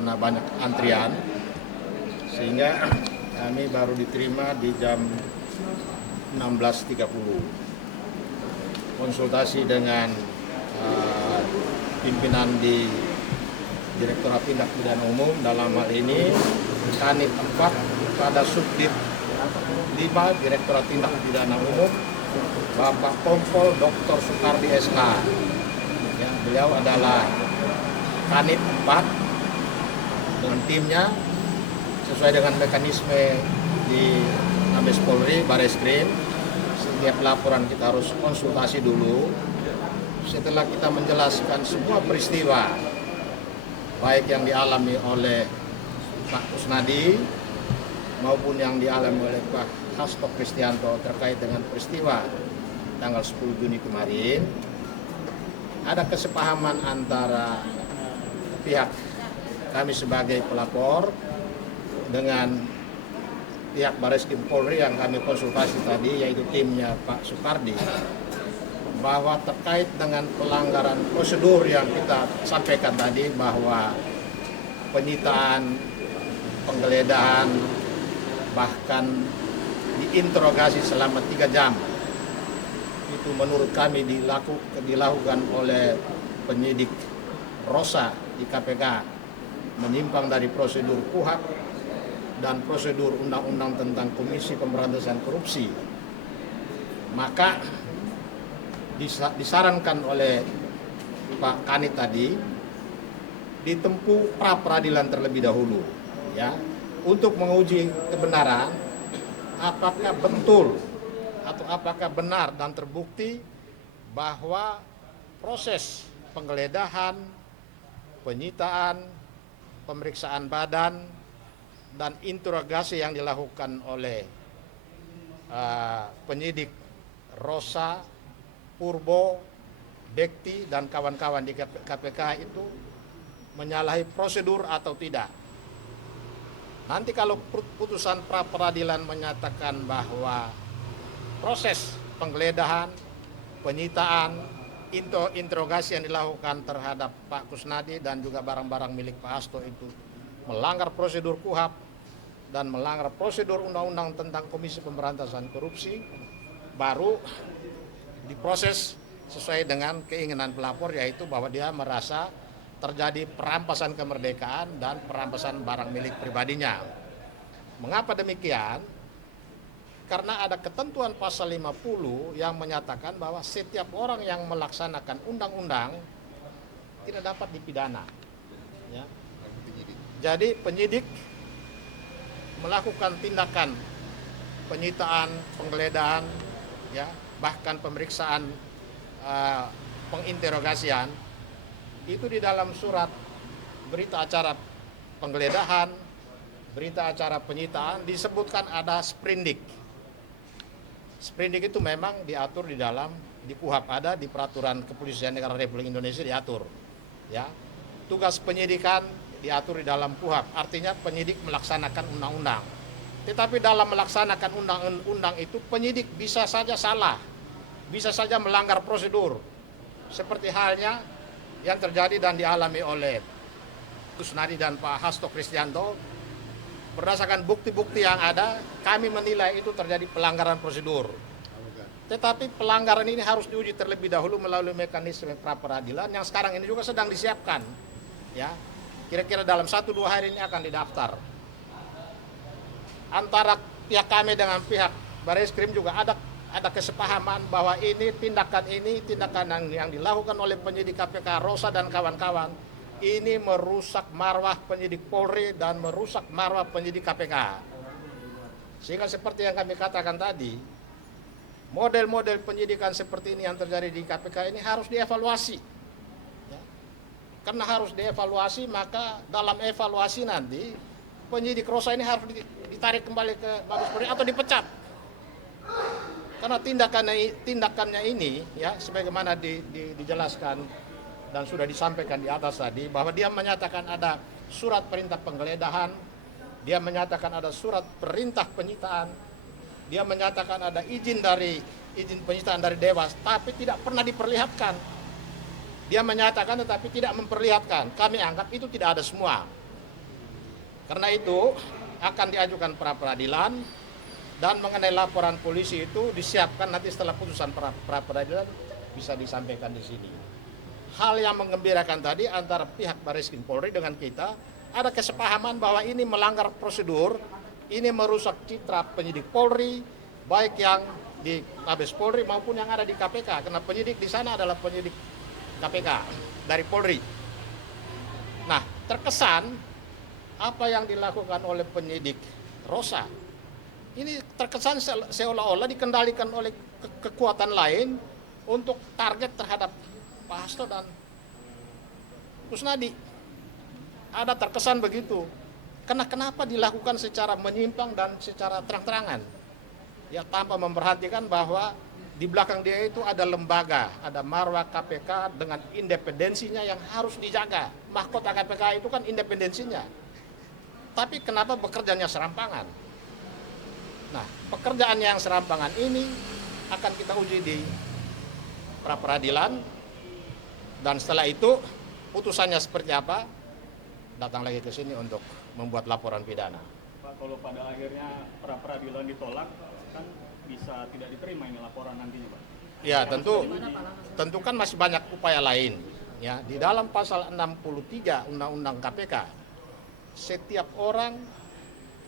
karena banyak antrian, sehingga kami baru diterima di jam 16.30. Konsultasi dengan pimpinan di Direktorat Tindak Pidana Umum, dalam hal ini Kanit 4 pada Subdit 5 Direktorat Tindak Pidana Umum, Bapak Kompol Dr. Sukardi SK. Ya, beliau adalah Kanit 4 dan timnya sesuai dengan mekanisme di Mabes Polri, Bareskrim. Setiap laporan kita harus konsultasi dulu. Setelah kita menjelaskan semua peristiwa, baik yang dialami oleh Pak Kusnadi maupun yang dialami oleh Pak Hasto Kristianto terkait dengan peristiwa tanggal 10 Juni kemarin, ada kesepahaman antara pihak kami sebagai pelapor dengan pihak Bareskrim Polri yang kami konsultasi tadi, yaitu timnya Pak Sukardi, bahwa terkait dengan pelanggaran prosedur yang kita sampaikan tadi, bahwa penyitaan, penggeledahan, bahkan diinterogasi selama 3 jam, itu menurut kami dilakukan oleh penyidik Rosa di KPK, menyimpang dari prosedur KUHP dan prosedur undang-undang tentang Komisi Pemberantasan Korupsi. Maka disarankan oleh Pak Kanit tadi ditempuh pra peradilan terlebih dahulu, ya, untuk menguji kebenaran apakah betul atau apakah benar dan terbukti bahwa proses penggeledahan, penyitaan, pemeriksaan badan dan interogasi yang dilakukan oleh penyidik Rosa, Purbo, Bekti, dan kawan-kawan di KPK itu menyalahi prosedur atau tidak. Nanti kalau putusan pra peradilan menyatakan bahwa proses penggeledahan, penyitaan, interogasi yang dilakukan terhadap Pak Kusnadi dan juga barang-barang milik Pak Hasto itu melanggar prosedur KUHP dan melanggar prosedur undang-undang tentang Komisi Pemberantasan Korupsi, baru diproses sesuai dengan keinginan pelapor, yaitu bahwa dia merasa terjadi perampasan kemerdekaan dan perampasan barang milik pribadinya. Mengapa demikian? Karena ada ketentuan pasal 50 yang menyatakan bahwa setiap orang yang melaksanakan undang-undang tidak dapat dipidana. Ya. Jadi penyidik melakukan tindakan penyitaan, penggeledahan, ya, bahkan pemeriksaan, penginterogasian, itu di dalam surat berita acara penggeledahan, berita acara penyitaan disebutkan ada sprindik. Sprindik itu memang diatur di dalam, di KUHP ada, di Peraturan Kepolisian Negara Republik Indonesia diatur. Ya, tugas penyidikan diatur di dalam KUHP, artinya penyidik melaksanakan undang-undang. Tetapi dalam melaksanakan undang-undang itu penyidik bisa saja salah, bisa saja melanggar prosedur, seperti halnya yang terjadi dan dialami oleh Kusnadi dan Pak Hasto Kristianto. Berdasarkan bukti-bukti yang ada, kami menilai itu terjadi pelanggaran prosedur. Tetapi pelanggaran ini harus diuji terlebih dahulu melalui mekanisme pra peradilan yang sekarang ini juga sedang disiapkan. Ya, kira-kira dalam 1-2 hari ini akan didaftar. Antara pihak kami dengan pihak Bareskrim juga ada kesepahaman bahwa tindakan yang dilakukan oleh penyidik KPK Rosa dan kawan-kawan ini merusak marwah penyidik Polri dan merusak marwah penyidik KPK. Sehingga seperti yang kami katakan tadi, model-model penyidikan seperti ini yang terjadi di KPK ini harus dievaluasi. Ya. Karena harus dievaluasi, maka dalam evaluasi nanti penyidik Rosa ini harus ditarik kembali ke Mabes Polri atau dipecat. Karena tindakannya ini, ya, sebagaimana dijelaskan dan sudah disampaikan di atas tadi, bahwa dia menyatakan ada surat perintah penggeledahan, dia menyatakan ada surat perintah penyitaan, dia menyatakan ada izin penyitaan dari Dewas, tapi tidak pernah diperlihatkan. Dia menyatakan tetapi tidak memperlihatkan. Kami anggap itu tidak ada semua. Karena itu akan diajukan pra peradilan, dan mengenai laporan polisi itu disiapkan nanti setelah putusan pra peradilan bisa disampaikan di sini. Hal yang menggembirakan tadi antara pihak Barreskrim Polri dengan kita ada kesepahaman bahwa ini melanggar prosedur, ini merusak citra penyidik Polri, baik yang di Mabes Polri maupun yang ada di KPK, karena penyidik di sana adalah penyidik KPK dari Polri. Nah, terkesan apa yang dilakukan oleh penyidik Rosa ini terkesan seolah-olah dikendalikan oleh kekuatan lain untuk target terhadap Pak Hasto dan Kusnadi. Ada terkesan begitu. Karena kenapa dilakukan secara menyimpang dan secara terang-terangan? Ya, tanpa memperhatikan bahwa di belakang dia itu ada lembaga, ada marwah KPK dengan independensinya yang harus dijaga. Mahkota KPK itu kan independensinya. Tapi kenapa bekerjanya serampangan? Nah, pekerjaan yang serampangan ini akan kita uji di pra peradilan, dan setelah itu putusannya seperti apa, datang lagi ke sini untuk membuat laporan pidana. Pak, kalau pada akhirnya pra peradilan ditolak, kan bisa tidak diterima ini laporan nantinya, Pak? Ya, tentu kan masih banyak upaya lain. Ya, di dalam pasal 63 Undang-Undang KPK, setiap orang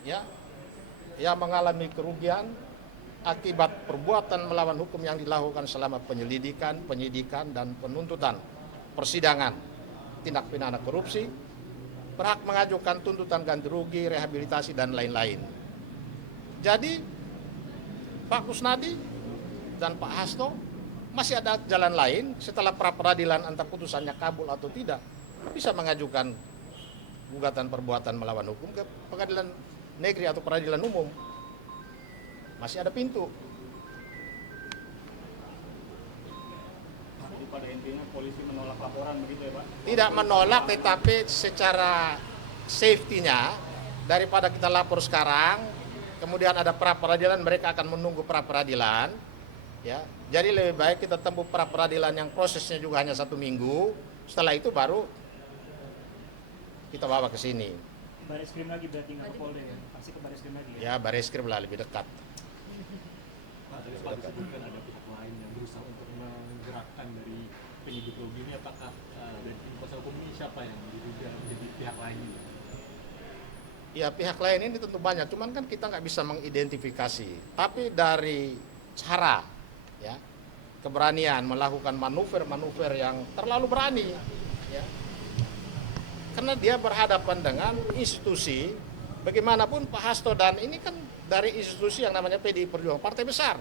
ya yang mengalami kerugian akibat perbuatan melawan hukum yang dilakukan selama penyelidikan, penyidikan, dan penuntutan persidangan tindak pidana korupsi berhak mengajukan tuntutan ganti rugi, rehabilitasi, dan lain-lain. Jadi Pak Kusnadi dan Pak Hasto masih ada jalan lain setelah pra peradilan antara putusannya kabul atau tidak, bisa mengajukan gugatan perbuatan melawan hukum ke pengadilan negeri atau peradilan umum. Masih ada pintu. Jadi pada intinya polisi menolak laporan begitu ya, Pak? Tidak menolak, tetapi secara safety-nya daripada kita lapor sekarang, kemudian ada pra peradilan, mereka akan menunggu pra peradilan. Ya, jadi lebih baik kita tempuh pra peradilan yang prosesnya juga hanya 1 minggu. Setelah itu baru kita bawa ke sini. Barreskrim lagi berarti nggak ke Polda ya? Pasti ke Barreskrim lagi Ya, ya? Barreskrim lah lebih dekat. Pak, tadi Pak disebutkan ada pihak lain yang berusaha untuk menggerakkan dari penyidik Robi ini, apakah dari tim kuasa hukum ini siapa yang diduga menjadi pihak lain ini? Ya, pihak lain ini tentu banyak, cuman kan kita nggak bisa mengidentifikasi. Tapi dari cara, ya, keberanian melakukan manuver-manuver yang terlalu berani, ya, karena dia berhadapan dengan institusi. Bagaimanapun Pak Hasto dan ini kan dari institusi yang namanya PDI Perjuangan, partai besar.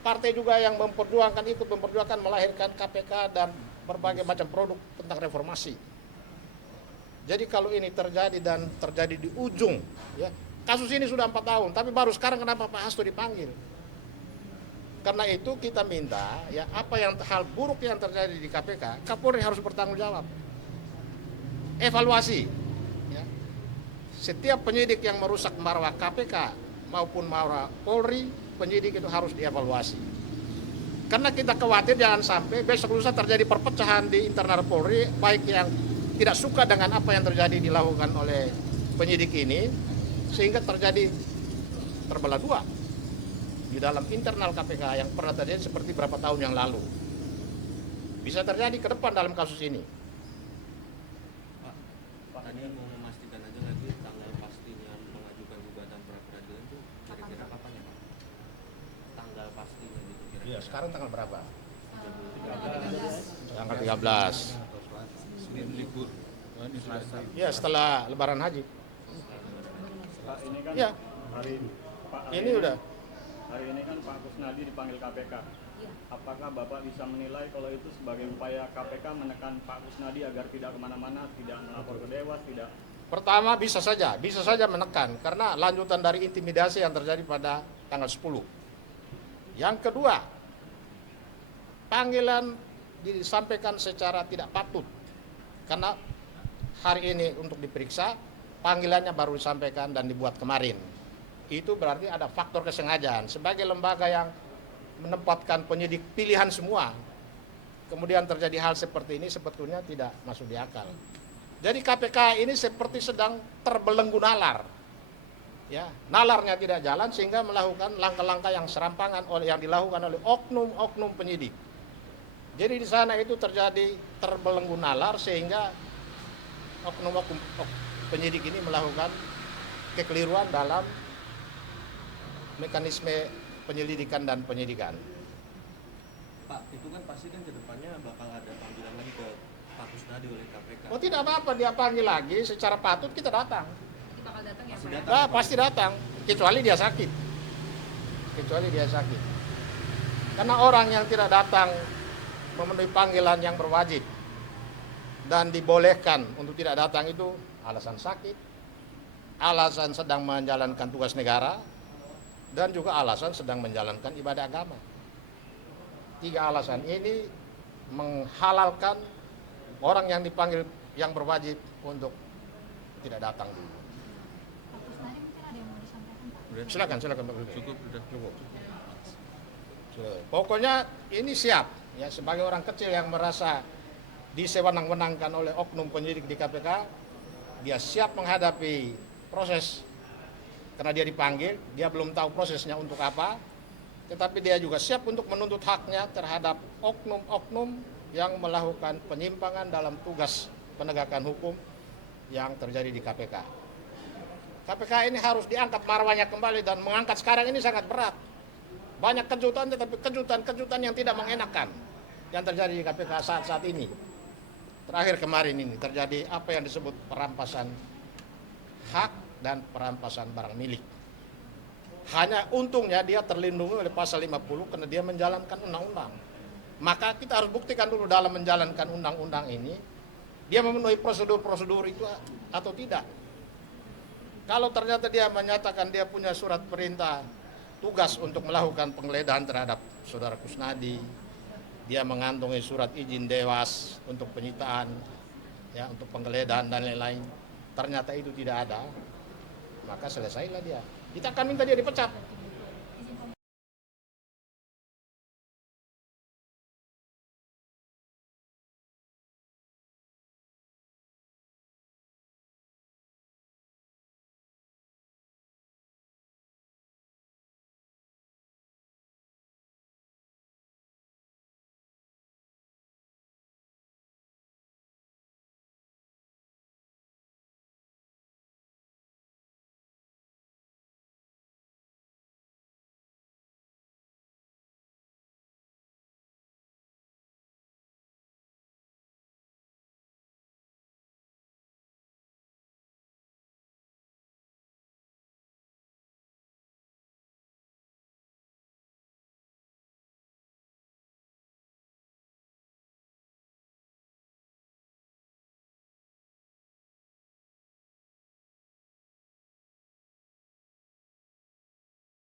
Partai juga yang ikut memperjuangkan melahirkan KPK dan berbagai macam produk tentang reformasi. Jadi kalau ini terjadi dan terjadi di ujung, ya, kasus ini sudah 4 tahun, tapi baru sekarang kenapa Pak Hasto dipanggil? Karena itu kita minta, ya, apa yang hal buruk yang terjadi di KPK, Kapolri harus bertanggung jawab. Evaluasi, ya. Setiap penyidik yang merusak marwah KPK maupun marwah Polri, penyidik itu harus dievaluasi. Karena kita khawatir jangan sampai besok lusa terjadi perpecahan di internal Polri, baik yang tidak suka dengan apa yang terjadi dilakukan oleh penyidik ini, sehingga terjadi terbelah dua di dalam internal KPK yang pernah terjadi seperti beberapa tahun yang lalu. Bisa terjadi ke depan dalam kasus ini. Pak, tadi mau memastikan aja lagi tanggal pastinya mengajukan gugatan pra peradilan itu kira-kira kapan ya, Pak? Tanggal pastinya gitu kira-kira. Ya, sekarang tanggal berapa? Tanggal 13. Senin libur. Ya, setelah Lebaran Haji. Pak, ini kan Ya, hari ini udah. Hari ini kan Pak Kusnadi dipanggil KPK. Apakah Bapak bisa menilai kalau itu sebagai upaya KPK menekan Pak Kusnadi agar tidak kemana-mana, tidak melapor ke Dewas, tidak? Pertama bisa saja menekan karena lanjutan dari intimidasi yang terjadi pada tanggal 10. Yang kedua, panggilan disampaikan secara tidak patut. Karena hari ini untuk diperiksa, panggilannya baru disampaikan dan dibuat kemarin. Itu berarti ada faktor kesengajaan. Sebagai lembaga yang menempatkan penyidik pilihan semua, kemudian terjadi hal seperti ini sebetulnya tidak masuk di akal. Jadi KPK ini seperti sedang terbelenggu nalar. Ya, nalarnya tidak jalan sehingga melakukan langkah-langkah yang serampangan yang dilakukan oleh oknum-oknum penyidik. Jadi di sana itu terjadi terbelenggu nalar sehingga oknum-oknum penyidik ini melakukan kekeliruan dalam mekanisme penyelidikan dan penyidikan. Pak, itu kan pasti kan kedepannya bakal ada panggilan lagi ke Pak Kusnadi oleh KPK. Oh tidak apa-apa dia panggil lagi, secara patut kita datang. Bakal datang ya Pasti Pak? datang. Nah, pasti datang, kecuali dia sakit. Kecuali dia sakit. Karena orang yang tidak datang memenuhi panggilan yang berwajib dan dibolehkan untuk tidak datang itu alasan sakit, alasan sedang menjalankan tugas negara, dan juga alasan sedang menjalankan ibadah agama. 3 alasan ini menghalalkan orang yang dipanggil yang berwajib untuk tidak datang dulu. Pak Kusnadi mungkin ada yang mau disampaikan Pak? Silakan Pak Brigjen. Cukup, sudah cukup. Pokoknya ini siap ya, sebagai orang kecil yang merasa disewenang-wenangkan oleh oknum penyidik di KPK, dia siap menghadapi proses karena dia dipanggil, dia belum tahu prosesnya untuk apa, tetapi dia juga siap untuk menuntut haknya terhadap oknum-oknum yang melakukan penyimpangan dalam tugas penegakan hukum yang terjadi di KPK. KPK ini harus diangkat marwahnya kembali, dan mengangkat sekarang ini sangat berat. Banyak kejutan, tetapi kejutan yang tidak mengenakan yang terjadi di KPK saat-saat ini. Terakhir kemarin ini terjadi apa yang disebut perampasan hak dan perampasan barang milik. Hanya untungnya dia terlindungi oleh pasal 50 karena dia menjalankan undang-undang. Maka kita harus buktikan dulu dalam menjalankan undang-undang ini, dia memenuhi prosedur-prosedur itu atau tidak. Kalau ternyata dia menyatakan dia punya surat perintah tugas untuk melakukan penggeledahan terhadap saudara Kusnadi, dia mengantongi surat izin dewas untuk penyitaan, ya, untuk penggeledahan dan lain-lain, ternyata itu tidak ada, maka selesailah dia. Kita akan minta dia dipecat.